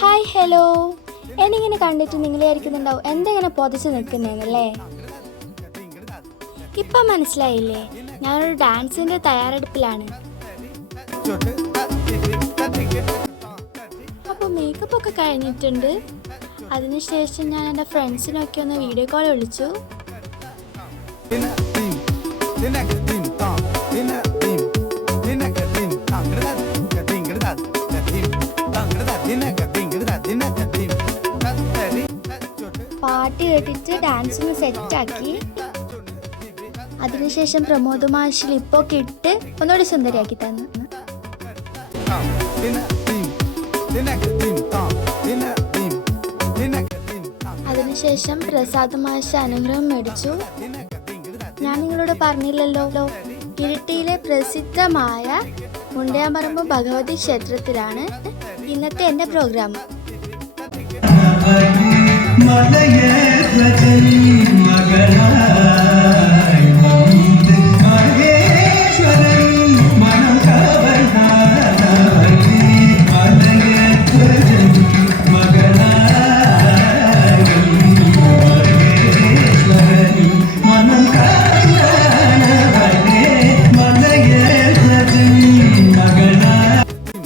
Hi hello എന്നിങ്ങനെ കണ്ടിട്ട് നിങ്ങൾ വിചാരിക്കുന്നുണ്ടാവും എന്തെങ്ങനെ പൊതിച്ച് നിൽക്കുന്നേന്നല്ലേ ഇപ്പം മനസ്സിലായില്ലേ? ഞാനൊരു ഡാൻസിന്റെ തയ്യാറെടുപ്പിലാണ്. അപ്പോൾ മേക്കപ്പ് ഒക്കെ കഴിഞ്ഞിട്ടുണ്ട്. അതിനുശേഷം ഞാൻ എന്റെ ഫ്രണ്ട്സിനൊക്കെ ഒന്ന് വീഡിയോ കോൾ വിളിച്ചു. പാട്ട് കേട്ടിട്ട് ഡാൻസ് ഒന്ന് സെറ്റാക്കി. അതിനുശേഷം പ്രമോദ് മാഷ് ലിപ്പൊക്കെ ഇട്ട് ഒന്നുകൂടി സുന്ദരിയാക്കി തന്നു. അതിനുശേഷം പ്രസാദ് മാഷ് അനുഗ്രഹം മേടിച്ചു. ഞാൻ നിങ്ങളോട് പറഞ്ഞില്ലല്ലോ. ഇരിട്ടിയിലെ പ്രസിദ്ധമായ മുണ്ടയാമ്പറമ്പ് ഭഗവതി ക്ഷേത്രത്തിലാണ് ഇന്നത്തെ എന്റെ പ്രോഗ്രാം.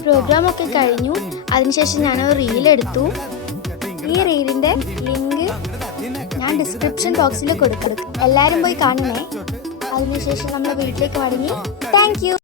പ്രോഗ്രാം ഒക്കെ കഴിഞ്ഞു. അതിനുശേഷം ഞാൻ റീൽ എടുത്തു. ഈ റീലിന്റെ ലിങ്ക് ഞാൻ ഡിസ്ക്രിപ്ഷൻ ബോക്സിൽ കൊടുക്കും. എല്ലാവരും പോയി കാണണേ. അതിനുശേഷം നമ്മൾ വീട്ടിലേക്ക് മടങ്ങി. താങ്ക്